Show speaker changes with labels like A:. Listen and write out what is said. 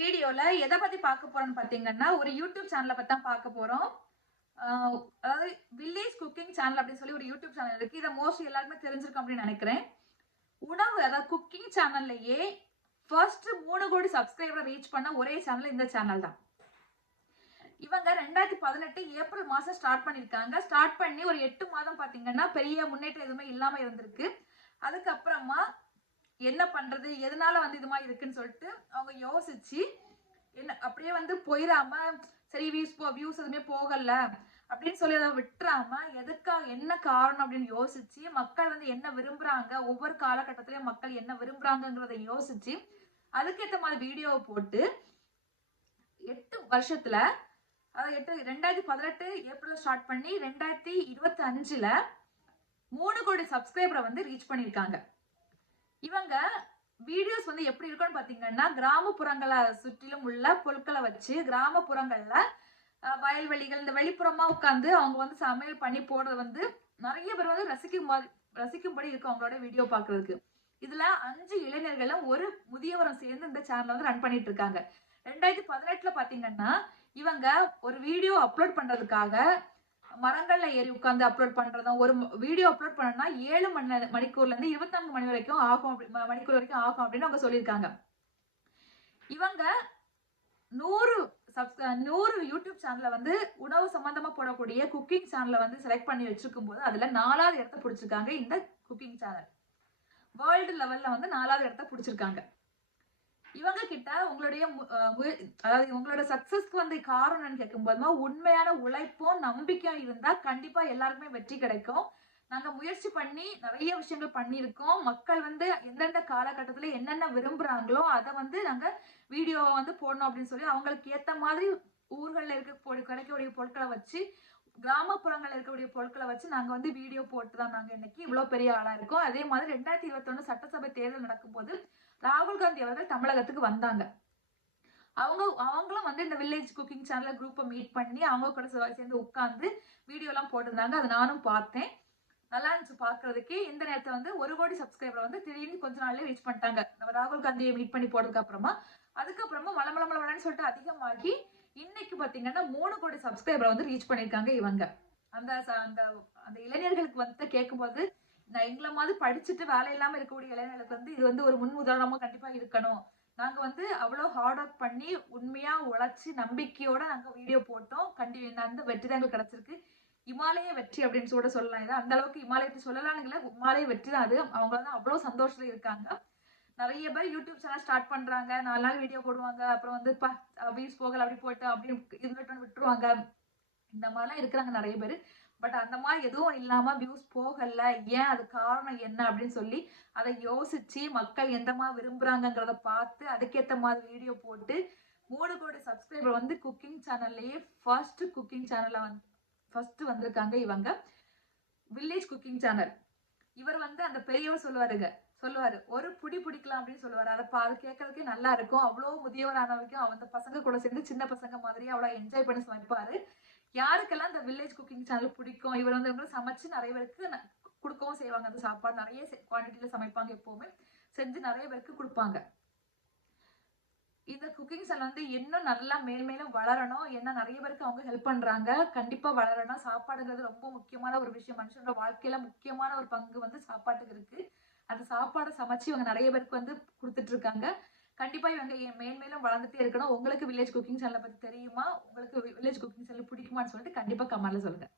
A: வீடியோல எதை பத்தி பார்க்க போறோம்னு பாத்தீங்கன்னா ஒரு யூடியூப் சேனலை பத்தி தான் பார்க்க போறோம். அதாவது வில்லேஜ் குக்கிங் சேனல் அப்படின்னு சொல்லி ஒரு யூடியூப் சேனல் இருக்கு. இதை மோஸ்ட்லி எல்லாருமே தெரிஞ்சிருக்கும் அப்படின்னு நினைக்கிறேன். உணவு அதாவது குக்கிங் சேனல்லையே ஃபர்ஸ்ட் மூணு கோடி சப்ஸ்கிரைபரை ரீச் பண்ண ஒரே சேனல் இந்த சேனல் தான். இவங்க ரெண்டாயிரத்தி பதினெட்டு ஏப்ரல் மாதம் ஸ்டார்ட் பண்ணியிருக்காங்க. ஸ்டார்ட் பண்ணி ஒரு எட்டு மாதம் பார்த்தீங்கன்னா பெரிய முன்னேற்றம் எதுவுமே இல்லாமல் இருந்திருக்கு. அதுக்கப்புறமா என்ன பண்ணுறது எதனால வந்து இது மாதிரி இருக்குன்னு சொல்லிட்டு அவங்க யோசிச்சு என்ன அப்படியே வந்து போயிடாம சரி வியூஸ் போ வியூஸ் எதுவுமே போகல அப்படின்னு சொல்லி அதை விட்டுறாம எதுக்காக என்ன காரணம் அப்படின்னு யோசிச்சு மக்கள் வந்து என்ன விரும்புறாங்க ஒவ்வொரு காலகட்டத்திலயும் மக்கள் என்ன விரும்புறாங்கங்கிறத யோசிச்சு அதுக்கேற்ற மாதிரி வீடியோவை போட்டு எட்டு வருஷத்துல அதாவது எட்டு ரெண்டாயிரத்தி பதினெட்டு ஏப்ரல் ஸ்டார்ட் பண்ணி ரெண்டாயிரத்தி இருபத்தி அஞ்சுல மூணு கோடி சப்ஸ்கிரைபரை வந்து ரீச் பண்ணியிருக்காங்க. இவங்க வீடியோஸ் வந்து எப்படி இருக்கும்னு பார்த்தீங்கன்னா கிராமப்புறங்களை சுற்றிலும் உள்ள பொருட்களை வச்சு கிராமப்புறங்கள்ல வயல்வெளிகள் இந்த வெளிப்புறமா உட்காந்து அவங்க வந்து சமையல் பண்ணி போடுறது வந்து நிறைய பேர் வந்து ரசிக்கும் ரசிக்கும்படி இருக்கும் அவங்களோட வீடியோ பார்க்கறதுக்கு. இதுல அஞ்சு இளைஞர்களும் ஒரு முதியவரும் சேர்ந்து இந்த சேனலை வந்து ரன் பண்ணிட்டு இருக்காங்க. ரெண்டாயிரத்தி பதினெட்டுல பாத்தீங்கன்னா இவங்க ஒரு வீடியோ அப்லோட் பண்றதுக்காக மரங்கள்ல ஏறி உட்காந்து அப்லோட் பண்றதும் ஒரு வீடியோ அப்லோட் பண்ணனா ஏழு மணி மணிக்கூர்ல இருந்து இருபத்தி மணி வரைக்கும் ஆகும் அப்படி- மணிக்கூர் வரைக்கும் ஆகும் அப்படின்னு அவங்க சொல்லியிருக்காங்க. இவங்க நூறு சப்ஸ் நூறு யூடியூப் சேனல வந்து உணவு சம்பந்தமா போடக்கூடிய குக்கிங் சேனலை வந்து செலக்ட் பண்ணி வச்சிருக்கும் போது அதுல நாலாவது இடத்த பிடிச்சிருக்காங்க இந்த குக்கிங் சேனல் வேர்ல்டு லெவல்ல வந்து நாலாவது இடத்த பிடிச்சிருக்காங்க. இவங்க கிட்ட உங்களுடைய மு- அதாவது உங்களோட சக்சஸ்க்கு வந்து காரணம்னு கேட்கும் போதுமா உண்மையான உழைப்பும் நம்பிக்கையும் இருந்தா கண்டிப்பா எல்லாருக்குமே வெற்றி கிடைக்கும். நாங்க முயற்சி பண்ணி நிறைய விஷயங்கள் பண்ணியிருக்கோம். மக்கள் வந்து எந்தெந்த காலகட்டத்துல என்னென்ன விரும்புறாங்களோ அதை வந்து நாங்க வீடியோவை வந்து போடணும் அப்படின்னு சொல்லி அவங்களுக்கு ஏத்த மாதிரி ஊர்களில் இருக்க கிடைக்கக்கூடிய பொருட்களை வச்சு கிராமப்புறங்களில் இருக்கக்கூடிய பொருட்களை வச்சு நாங்கள் வந்து வீடியோ போட்டு தான் நாங்கள் இன்னைக்கு இவ்வளோ பெரிய ஆளாக இருக்கோம். அதே மாதிரி ரெண்டாயிரத்தி இருபத்தொன்னு சட்டசபை தேர்தல் நடக்கும்போது ராகுல் காந்தி அவர்கள் தமிழகத்துக்கு வந்தாங்க. அவங்க அவங்களும் வந்து இந்த வில்லேஜ் குக்கிங் சேனல் குரூப்பை மீட் பண்ணி அவங்க கூட சேர்ந்து உட்காந்து வீடியோலாம் போட்டிருந்தாங்க. அதை நானும் பார்த்தேன். நல்லா இருந்துச்சு பார்க்கறதுக்கே. இந்த நேரத்தை வந்து ஒரு கோடி சப்ஸ்கிரைபர் வந்து திடீர்னு கொஞ்ச நாள்லயே ரீச் பண்ணிட்டாங்க. நம்ம ராகுல் காந்தியை மீட் பண்ணி போட்டதுக்கு அப்புறமா. அதுக்கப்புறமா மலமளமளன்னு சொல்லிட்டு அதிகமாகி இன்னைக்கு பாத்தீங்கன்னா மூணு கோடி சப்ஸ்கிரைபரை வந்து ரீச் பண்ணியிருக்காங்க இவங்க. அந்த அந்த அந்த இளைஞர்களுக்கு வந்து கேட்கும்போது நான் எங்களை மாதிரி படிச்சுட்டு வேலை இல்லாமல் இருக்கக்கூடிய இளைஞர்களுக்கு வந்து இது வந்து ஒரு முன் உதாரணமாக கண்டிப்பாக இருக்கணும். நாங்கள் வந்து அவ்வளோ ஹார்ட் ஒர்க் பண்ணி உண்மையாக உழைச்சி நம்பிக்கையோட நாங்கள் வீடியோ போட்டோம். கண்டி அந்த வெற்றி தான் எங்களுக்கு கிடச்சிருக்கு. இமாலய வெற்றி அப்படின்னு கூட சொல்லலாம். இதை அந்த அளவுக்கு இமாலயத்தை சொல்லலாம்னு இல்லை. இமாலய வெற்றி தான் அது. அவங்க வந்து அவ்வளோ சந்தோஷத்தில் இருக்காங்க. நிறைய பேர் யூடியூப் சேனல் ஸ்டார்ட் பண்ணுறாங்க நாலு நாள் வீடியோ போடுவாங்க. அப்புறம் வந்து வியூஸ் போகல அப்படி போயிட்டு அப்படி இருந்துட்டு விட்டுருவாங்க. இந்த மாதிரிலாம் இருக்கிறாங்க நிறைய பேர். பட் அந்த மாதிரி எதுவும் இல்லாம வியூஸ் போகல. ஏன்? அது காரணம் என்ன அப்படின்னு சொல்லி அதை யோசிச்சு மக்கள் எந்த மாதிரி விரும்புறாங்கங்கிறத பார்த்து அதுக்கேத்த மாதிரி வீடியோ போட்டு மூணு கோடி சப்ஸ்கிரைபர் வந்து குக்கிங் சேனல்லையே ஃபர்ஸ்ட் குக்கிங் சேனல்ல வந்து ஃபர்ஸ்ட் வந்திருக்காங்க இவங்க. வில்லேஜ் குக்கிங் சேனல் இவர் வந்து அந்த பெரியவர் சொல்லுவாருங்க. சொல்லுவாரு ஒரு புடி பிடிக்கலாம் அப்படின்னு சொல்லுவாரு. அதை அது கேட்கறதுக்கே நல்லா இருக்கும். அவ்வளோ முதியவரானவரைக்கும் அந்த பசங்க கூட சேர்ந்து சின்ன பசங்க மாதிரி அவ்வளோ என்ஜாய் பண்ணி சமைப்பாரு. யாருக்கெல்லாம் இந்த வில்லேஜ் குக்கிங் சேனல் பிடிக்கும்? இவர் வந்து இவங்க சமைச்சு நிறைய பேருக்கு கொடுக்கவும் செய்வாங்க. அந்த சாப்பாடு நிறைய குவான்டிட்டியில சமைப்பாங்க எப்பவுமே. செஞ்சு நிறைய பேருக்கு கொடுப்பாங்க. இந்த குக்கிங் சேனல் வந்து இன்னும் நல்லா மேல் மேலும் வளரணும். ஏன்னா நிறைய பேருக்கு அவங்க ஹெல்ப் பண்றாங்க. கண்டிப்பா வளரணும். சாப்பாடுங்கிறது ரொம்ப முக்கியமான ஒரு விஷயம். மனுஷனோட வாழ்க்கையில முக்கியமான ஒரு பங்கு வந்து சாப்பாட்டுக்கு இருக்கு. அந்த சாப்பாடை சமைச்சு இவங்க நிறைய பேருக்கு வந்து கொடுத்துட்டு கண்டிப்பாக இவங்க எ- மேலும் வளர்ந்துட்டே இருக்கணும். உங்களுக்கு வில்லேஜ் குக்கிங் சேனலை பற்றி தெரியுமா? உங்களுக்கு வில்லேஜ் குக்கிங் சேனல் பிடிக்குமான்னு சொல்லிட்டு கண்டிப்பாக கமெண்ட்ல சொல்லுங்க.